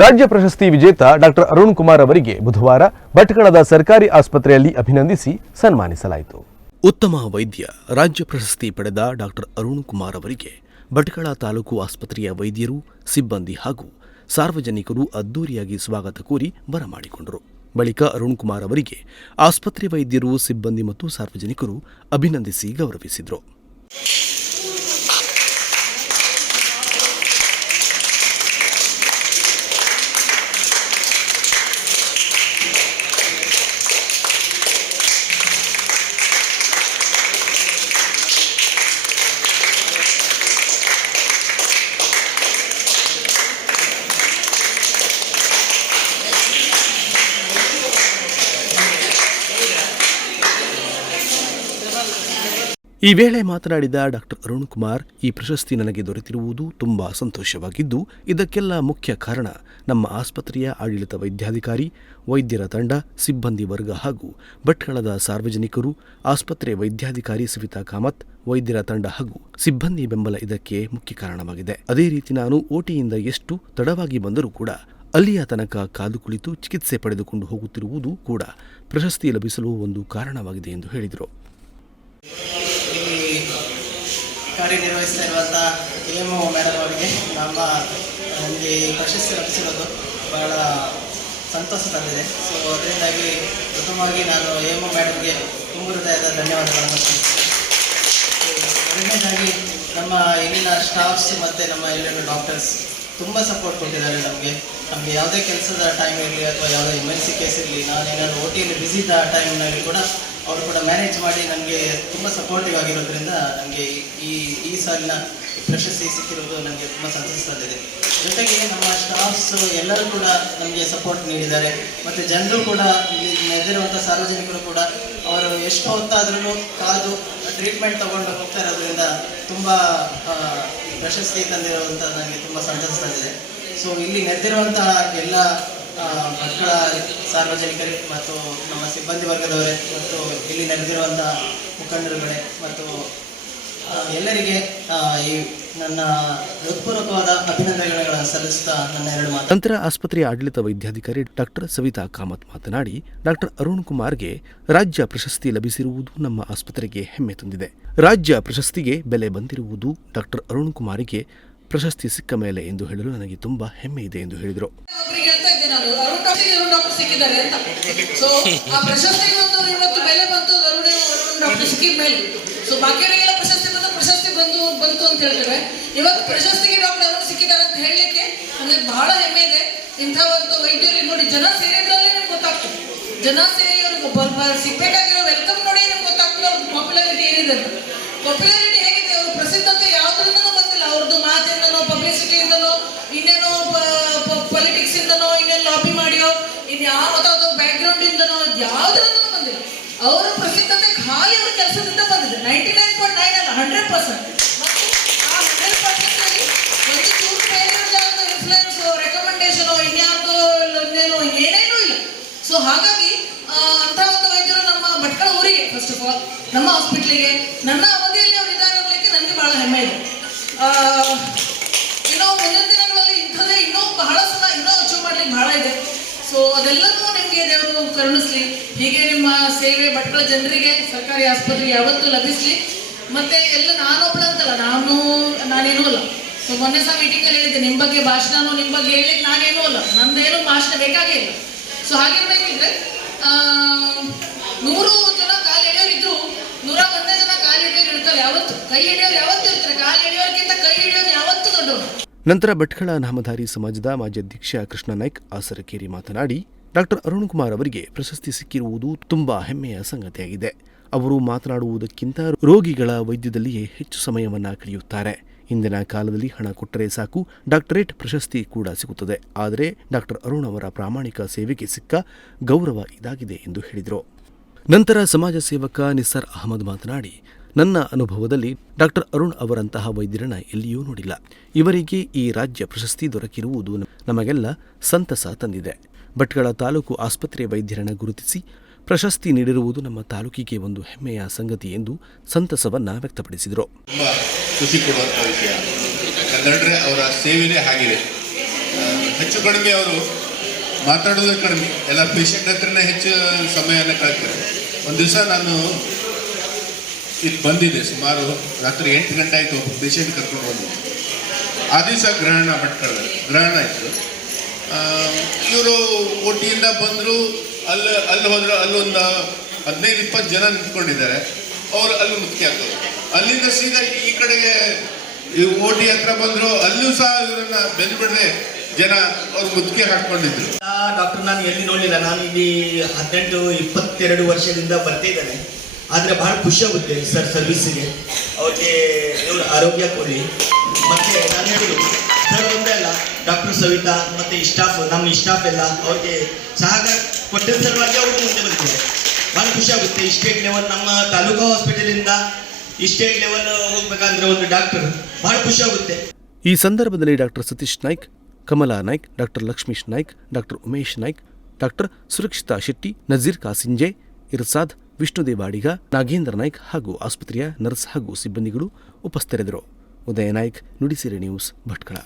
ರಾಜ್ಯ ಪ್ರಶಸ್ತಿ ವಿಜೇತ ಡಾಕ್ಟರ್ ಅರುಣ್ ಕುಮಾರ್ ಅವರಿಗೆ ಬುಧವಾರ ಭಟ್ಕಳದ ಸರ್ಕಾರಿ ಆಸ್ಪತ್ರೆಯಲ್ಲಿ ಅಭಿನಂದಿಸಿ ಸನ್ಮಾನಿಸಲಾಯಿತು. ಉತ್ತಮ ವೈದ್ಯ ರಾಜ್ಯ ಪ್ರಶಸ್ತಿ ಪಡೆದ ಡಾಕ್ಟರ್ ಅರುಣ್ ಕುಮಾರ್ ಅವರಿಗೆ ಭಟ್ಕಳ ತಾಲೂಕು ಆಸ್ಪತ್ರೆಯ ವೈದ್ಯರು, ಸಿಬ್ಬಂದಿ ಹಾಗೂ ಸಾರ್ವಜನಿಕರು ಅದ್ದೂರಿಯಾಗಿ ಸ್ವಾಗತ ಕೋರಿ ಬರಮಾಡಿಕೊಂಡರು. ಬಳಿಕ ಅರುಣ್ ಕುಮಾರ್ ಅವರಿಗೆ ಆಸ್ಪತ್ರೆ ವೈದ್ಯರು, ಸಿಬ್ಬಂದಿ ಮತ್ತು ಸಾರ್ವಜನಿಕರು ಅಭಿನಂದಿಸಿ ಗೌರವಿಸಿದರು. ಈ ವೇಳೆ ಮಾತನಾಡಿದ ಡಾಕ್ಟರ್ ಅರುಣ್ ಕುಮಾರ್, ಈ ಪ್ರಶಸ್ತಿ ನನಗೆ ದೊರೆತಿರುವುದು ತುಂಬಾ ಸಂತೋಷವಾಗಿದ್ದು, ಇದಕ್ಕೆಲ್ಲ ಮುಖ್ಯ ಕಾರಣ ನಮ್ಮ ಆಸ್ಪತ್ರೆಯ ಆಡಳಿತ ವೈದ್ಯಾಧಿಕಾರಿ, ವೈದ್ಯರ ತಂಡ, ಸಿಬ್ಬಂದಿ ವರ್ಗ ಹಾಗೂ ಭಟ್ಕಳದ ಸಾರ್ವಜನಿಕರು, ಆಸ್ಪತ್ರೆ ವೈದ್ಯಾಧಿಕಾರಿ ಸವಿತಾ ಕಾಮತ್, ವೈದ್ಯರ ತಂಡ ಹಾಗೂ ಸಿಬ್ಬಂದಿ ಬೆಂಬಲ ಇದಕ್ಕೆ ಮುಖ್ಯ ಕಾರಣವಾಗಿದೆ. ಅದೇ ರೀತಿ ನಾನು ಓಟಿಯಿಂದ ಎಷ್ಟು ತಡವಾಗಿ ಬಂದರೂ ಕೂಡ ಅಲ್ಲಿಯ ತನಕ ಕಾದು ಕುಳಿತು ಚಿಕಿತ್ಸೆ ಪಡೆದುಕೊಂಡು ಹೋಗುತ್ತಿರುವುದು ಕೂಡ ಪ್ರಶಸ್ತಿ ಲಭಿಸಲು ಒಂದು ಕಾರಣವಾಗಿದೆ ಎಂದು ಹೇಳಿದರು. ಕಾರ್ಯನಿರ್ವಹಿಸ್ತಾ ಇರುವಂಥ ಎಎಂಒ ಮೇಡಮ್ ಅವರಿಗೆ ನನಗೆ ಪ್ರಶಸ್ತಿ ಲಭಿಸಿರೋದು ಬಹಳ ಸಂತೋಷ ತಂದಿದೆ. ಸೊ ಅದರಿಂದಾಗಿ ಪ್ರಥಮವಾಗಿ ನಾನು ಎಎಂಒ ಮೇಡಮ್ಗೆ ತುಂಬ ಹೃದಯದ ಧನ್ಯವಾದಗಳನ್ನು ಸಲ್ಲಿಸ್ತೇನೆ. ಎರಡನೇದಾಗಿ ನಮ್ಮ ಇಲ್ಲಿನ ಸ್ಟಾಫ್ಸ್ ಮತ್ತು ನಮ್ಮ ಇಲ್ಲಿನ ಡಾಕ್ಟರ್ಸ್ ತುಂಬ ಸಪೋರ್ಟ್ ಕೊಟ್ಟಿದ್ದಾರೆ. ನಮಗೆ ಯಾವುದೇ ಕೆಲಸದ ಟೈಮ್ ಇರಲಿ ಅಥವಾ ಯಾವುದೇ ಎಮರ್ಜೆನ್ಸಿ ಕೇಸ್ ಇರಲಿ, ನಾನೇನಾದ್ರು ಓಟಿಯಲ್ಲಿ ಬ್ಯುಸಿ ಇದ್ದ ಟೈಮ್ನಲ್ಲಿ ಕೂಡ ಅವರು ಕೂಡ ಮ್ಯಾನೇಜ್ ಮಾಡಿ ನನಗೆ ತುಂಬ ಸಪೋರ್ಟಿವ್ ಆಗಿರೋದ್ರಿಂದ ನನಗೆ ಈ ಸಾಲಿನ ಪ್ರಶಸ್ತಿ ಸಿಕ್ಕಿರೋದು ನನಗೆ ತುಂಬ ಸಂತೋಷ ತಂದಿದೆ. ಜೊತೆಗೆ ನಮ್ಮ ಸ್ಟಾಫ್ಸ್ ಎಲ್ಲರೂ ಕೂಡ ನಮಗೆ ಸಪೋರ್ಟ್ ನೀಡಿದ್ದಾರೆ ಮತ್ತು ಜನರು ಕೂಡ ಇಲ್ಲಿ ನೆರೆದಿರುವಂಥ ಸಾರ್ವಜನಿಕರು ಕೂಡ ಅವರು ಎಷ್ಟು ಹೊತ್ತಾದ್ರೂ ಕಾದು ಟ್ರೀಟ್ಮೆಂಟ್ ತೊಗೊಂಡು ಹೋಗ್ತಾ ಇರೋದ್ರಿಂದ ತುಂಬ ಪ್ರಶಸ್ತಿ ತಂದಿರುವಂಥ ನನಗೆ ತುಂಬ ಸಂತೋಷ ತಂದಿದೆ. ಸೊ ಇಲ್ಲಿ ನೆರೆದಿರುವಂತಹ ಎಲ್ಲ ಭಟ್ಕಳ ಸಾರ್ವಜನಿಕರೇ ಮತ್ತು ನಮ್ಮ ಸಿಬ್ಬಂದಿ ವರ್ಗದವರೇ ಮತ್ತು ಇಲ್ಲಿ ನೆರೆದಿರುವಂತಹ ಮುಖಂಡರುಗಳೇ ಮತ್ತು ಎಲ್ಲರಿಗೆ ಈ ನನ್ನ ಹೃತ್ಪೂರ್ವಕವಾದ ಅಭಿನಂದನೆಗಳನ್ನು ಸಲ್ಲಿಸುತ್ತಾ ನನ್ನ ಎರಡು ಮಾತು. ನಂತರ ಆಸ್ಪತ್ರೆಯ ಆಡಳಿತ ವೈದ್ಯಾಧಿಕಾರಿ ಡಾಕ್ಟರ್ ಸವಿತಾ ಕಾಮತ್ ಮಾತನಾಡಿ, ಡಾಕ್ಟರ್ ಅರುಣ್ ಕುಮಾರ್ಗೆ ರಾಜ್ಯ ಪ್ರಶಸ್ತಿ ಲಭಿಸಿರುವುದು ನಮ್ಮ ಆಸ್ಪತ್ರೆಗೆ ಹೆಮ್ಮೆ ತಂದಿದೆ. ರಾಜ್ಯ ಪ್ರಶಸ್ತಿಗೆ ಬೆಲೆ ಬಂದಿರುವುದು ಡಾಕ್ಟರ್ ಅರುಣ್ ಕುಮಾರ್ಗೆ ಪ್ರಶಸ್ತಿ ಸಿಕ್ಕ ಮೇಲೆ ಎಂದು ಹೇಳಲು ನನಗೆ ತುಂಬಾ ಹೆಮ್ಮೆ ಇದೆ ಎಂದು ಹೇಳಿದರು. ಬಂತು ಅಂತ ಹೇಳ್ತೇವೆ. ಇವತ್ತು ಪ್ರಶಸ್ತಿಗೆ ಡಾಕ್ಟರ್ ಅರುಣ್ ಸಿಕ್ಕಿದ್ದಾರೆ ಅಂತ ಹೇಳಲಿಕ್ಕೆ ನನಗೆ ಬಹಳ ಹೆಮ್ಮೆ ಇದೆ. ಇಂಥ ಒಂದು ವೈದ್ಯರಿಗೆ ನೋಡಿ, ಜನ ಸೇರಿದ್ರಲ್ಲೇ ನಿಮ್ಗೆ ಗೊತ್ತಾಗ್ತದೆ. ಜನ ಸೇರಿ ಅವ್ರಿಗೆ ಸಿಗ್ಬೇಕಾಗಿರೋ ವೆಲ್ಕಮ್ ನೋಡಿ ನಿಮ್ಗೆ ಗೊತ್ತಾಗ್ತದೆ ಅವ್ರ ಪಾಪ್ಯುಲಾರಿಟಿ ಏನಿದೆ ಅಂತ. ಪಾಪ್ಯುಲಾರಿಟಿ ಹೇಗಿದೆ, ಅವ್ರ ಪ್ರಸಿದ್ಧತೆ ಯಾವುದರಿಂದನೂ ಬಂದಿಲ್ಲ. ಅವ್ರದ್ದು ಮಾತಿಂದನೋ, ಪಬ್ಲಿಸಿಟಿಯಿಂದನೋ, ಇನ್ನೇನೋ ಪೊಲಿಟಿಕ್ಸ್ ಇಂದನೋ, ಇನ್ನೇನು ಲಾಬಿ ಮಾಡಿಯೋ, ಇನ್ಯಾವುದಾದ್ರು ಬ್ಯಾಕ್ ಗ್ರೌಂಡ್ ಇಂದನೋ ಯಾವುದರಿಂದನೂ ಬಂದಿಲ್ಲ. ಅವರ ಪ್ರಸಿದ್ಧತೆ ಖಾಲಿ ಅವ್ರ ಕೆಲಸದಿಂದ ಬಂದಿದೆ. 99.9 ಅಲ್ಲ, 100%. ರೆಕಮೆಂಡೇಶನ್ ಇನ್ಯಾವುದೋ ಏನೇನೂ ಇಲ್ಲ. ಸೊ ಹಾಗಾಗಿ ಅಂತ ಒಂದು ವೈದ್ಯರು ನಮ್ಮ ಭಟ್ಕಳ ಊರಿಗೆ, ಫಸ್ಟ್ ಆಫ್ ಆಲ್ ನಮ್ಮ ಹಾಸ್ಪಿಟ್ಲಿಗೆ ನನ್ನ ಅವಧಿಯಲ್ಲಿ ಅವರು ಇದ್ದಾರೆ ಅನ್ನಲಿಕ್ಕೆ ನನಗೆ ಬಹಳ ಹೆಮ್ಮೆ ಇದೆ. ಇನ್ನೂ ಮುಂದಿನ ದಿನಗಳಲ್ಲಿ ಇಂಥದ್ದೇ ಇನ್ನೂ ಬಹಳ ಸಲ ಇನ್ನೂ ಅಚೀವ್ ಮಾಡ್ಲಿಕ್ಕೆ ಬಹಳ ಇದೆ. ಸೊ ಅದೆಲ್ಲವೂ ನಿಮಗೆ ದೇವರು ಕರುಣಿಸ್ಲಿ. ಹೀಗೆ ನಿಮ್ಮ ಸೇವೆ ಭಟ್ಕಳ ಜನರಿಗೆ, ಸರ್ಕಾರಿ ಆಸ್ಪತ್ರೆಗೆ ಯಾವತ್ತೂ ಲಭಿಸಲಿ. ಮತ್ತೆ ಎಲ್ಲ ನಾನೊಬ್ಬಳಂತಲ್ಲ, ನಾನೇನೂ ಅಲ್ಲ. ಸೊ ಮೊನ್ನೆ ಸಹ ಮೀಟಿಂಗಲ್ಲಿ ಹೇಳಿದ್ದೆ, ನಿಮ್ಮ ಬಗ್ಗೆ ಭಾಷಣನೂ ನಿಮ್ಮ ಬಗ್ಗೆ ಹೇಳಲಿಕ್ಕೆ ನಾನೇನೂ ಅಲ್ಲ, ನಂದೇನು ಭಾಷಣ ಬೇಕಾಗೇ ಇಲ್ಲ. ಸೊ ಹಾಗಿರ್ಬೇಕಿದ್ರೆ 100 ಜನ ಕಾಲು ಎಳೆಯೋರಿದ್ರು 101 ಜನ ಕಾಲು ಹಿಡಿಯೋರು ಇರ್ತಾರೆ. ಯಾವತ್ತು ಕೈ ಹಿಡಿಯೋರು ಯಾವತ್ತೂ ಇರ್ತಾರೆ. ಕಾಲು ಹಿಡಿಯೋರ್ಗಿಂತ ಕೈ ಹಿಡಿಯೋದು ಯಾವತ್ತೂ ದೊಡ್ಡವರು. ನಂತರ ಭಟ್ಕಳ ನಾಮಧಾರಿ ಸಮಾಜದ ಮಾಜಿ ಅಧ್ಯಕ್ಷ ಕೃಷ್ಣ ನಾಯ್ಕ್ ಆಸರಕೇರಿ ಮಾತನಾಡಿ, ಡಾಕ್ಟರ್ ಅರುಣ್ ಕುಮಾರ್ ಅವರಿಗೆ ಪ್ರಶಸ್ತಿ ಸಿಕ್ಕಿರುವುದು ತುಂಬಾ ಹೆಮ್ಮೆಯ ಸಂಗತಿಯಾಗಿದೆ. ಅವರು ಮಾತನಾಡುವುದಕ್ಕಿಂತ ರೋಗಿಗಳ ವೈದ್ಯದಲ್ಲಿಯೇ ಹೆಚ್ಚು ಸಮಯವನ್ನ ಕಳೆಯುತ್ತಾರೆ. ಇಂದಿನ ಕಾಲದಲ್ಲಿ ಹಣ ಕೊಟ್ಟರೆ ಸಾಕು, ಡಾಕ್ಟರೇಟ್ ಪ್ರಶಸ್ತಿ ಕೂಡ ಸಿಗುತ್ತದೆ. ಆದರೆ ಡಾಕ್ಟರ್ ಅರುಣ್ ಅವರ ಪ್ರಾಮಾಣಿಕ ಸೇವೆಗೆ ಸಿಕ್ಕ ಗೌರವ ಇದಾಗಿದೆ ಎಂದು ಹೇಳಿದರು. ನಂತರ ಸಮಾಜ ಸೇವಕ ನಿಸಾರ್ ಅಹಮದ್ ಮಾತನಾಡಿ, ನನ್ನ ಅನುಭವದಲ್ಲಿ ಡಾಕ್ಟರ್ ಅರುಣ್ ಅವರಂತಹ ವೈದ್ಯರನ್ನ ಎಲ್ಲಿಯೂ ನೋಡಿಲ್ಲ. ಇವರಿಗೆ ಈ ರಾಜ್ಯ ಪ್ರಶಸ್ತಿ ದೊರಕಿರುವುದು ನಮಗೆಲ್ಲ ಸಂತಸ ತಂದಿದೆ. ಭಟ್ಕಳ ತಾಲೂಕು ಆಸ್ಪತ್ರೆ ವೈದ್ಯರನ್ನು ಗುರುತಿಸಿ ಪ್ರಶಸ್ತಿ ನೀಡಿರುವುದು ನಮ್ಮ ತಾಲೂಕಿಗೆ ಒಂದು ಹೆಮ್ಮೆಯ ಸಂಗತಿ ಎಂದು ಸಂತಸವನ್ನ ವ್ಯಕ್ತಪಡಿಸಿದರು. ತುಂಬಾ ಖುಷಿ ಕೊಡುವಂಥ ವಿಷಯ. ಯಾಕಂದ್ರೆ ಅವರ ಸೇವೆನೇ ಆಗಿದೆ. ಹೆಚ್ಚು ಕಡಿಮೆ ಅವರು ಮಾತಾಡೋದೇ ಕಡಿಮೆ, ಎಲ್ಲ ಪೇಷಂಟ್ ಹತ್ರನೇ ಹೆಚ್ಚು ಸಮಯನ ಕಳೀತಾರೆ. ಒಂದು ದಿವಸ ನಾನು ಇಲ್ಲಿ ಬಂದಿದ್ದೆ, ಸುಮಾರು ರಾತ್ರಿ 8 ಗಂಟೆ ಆಯಿತು, ಒಬ್ಬ ಪೇಷಂಟ್ ಕರ್ಕೊಂಡು ಬಂದಿದ್ದೆ. ಆ ದಿವಸ ಗ್ರಹಣ ಇತ್ತು. ಇವರು ಓಟಿಯಿಂದ ಬಂದರು, ಅಲ್ಲಿ ಹೋದ್ರು, ಅಲ್ಲೊಂದು 15-20 ಜನ ನಿಂತ್ಕೊಂಡಿದ್ದಾರೆ. ಅವರು ಅಲ್ಲಿ ಮುಖ್ಯ ಆಗ್ತದೆ. ಅಲ್ಲಿಂದ ಸೀದಾ ಈ ಕಡೆಗೆ ಈ ಓಟಿ ಹತ್ರ ಬಂದರು, ಅಲ್ಲೂ ಸಹ ಇವರನ್ನ ಬೆಂದ್ಬಿಡದೆ ಜನ ಅವ್ರು ಮುದುಕಿ ಹಾಕ್ಕೊಂಡಿದ್ರು. ಡಾಕ್ಟರ್ ನಾನು ಎಲ್ಲಿ ನೋಡಲಿಲ್ಲ. ನಾನು ಇಲ್ಲಿ 18-22 ವರ್ಷದಿಂದ ಬರ್ತಿದ್ದೇನೆ. ಆದರೆ ಭಾಳ ಖುಷಿ ಆಗುತ್ತೆ ಸರ್ ಸರ್ವಿಸಿಗೆ. ಅವ್ರಿಗೆ ಇವರು ಆರೋಗ್ಯ ಕೊಡಲಿ. ಮತ್ತು ನಾನು ಹೇಳೋದು ಸರ್ ಒಂದೇ ಅಲ್ಲ, ಡಾಕ್ಟರ್ ಸವಿತಾ ಮತ್ತು ನಮ್ಮ ಸ್ಟಾಫ್ ಎಲ್ಲ ಅವ್ರಿಗೆ ಸಹಕಾರ ಕೊಟ್ಟಿದ್ದ ಸಲುವಾಗಿ ಅವರು ಮುಂದೆ ಬಂದಿದ್ದಾರೆ. ಭಾಳ ಖುಷಿ ಆಗುತ್ತೆ. ಸ್ಟೇಟ್ ಲೆವೆಲ್ ನಮ್ಮ ತಾಲೂಕು ಹಾಸ್ಪಿಟಲಿಂದ ಸ್ಟೇಟ್ ಲೆವೆಲ್ ಹೋಗ್ಬೇಕಂದ್ರೆ ಒಂದು ಡಾಕ್ಟರ್ ಭಾಳ ಖುಷಿ ಆಗುತ್ತೆ. ಈ ಸಂದರ್ಭದಲ್ಲಿ doctor Satish Naik, Kamala Naik, doctor Lakshmish Naik, doctor Umesh Naik, doctor Surakshita Shetty, Nazeer Kasinje, Irshad, Vishnudev Adiga, Nagendra Naik ಹಾಗೂ ಆಸ್ಪತ್ರೆಯ ನರ್ಸ್ ಹಾಗೂ ಸಿಬ್ಬಂದಿಗಳು ಉಪಸ್ಥಿತರಿದ್ದರು. ಉದಯ ನಾಯ್ಕ್, ನುಡಿಸಿರಿ ನ್ಯೂಸ್, ಭಟ್ಕಳ.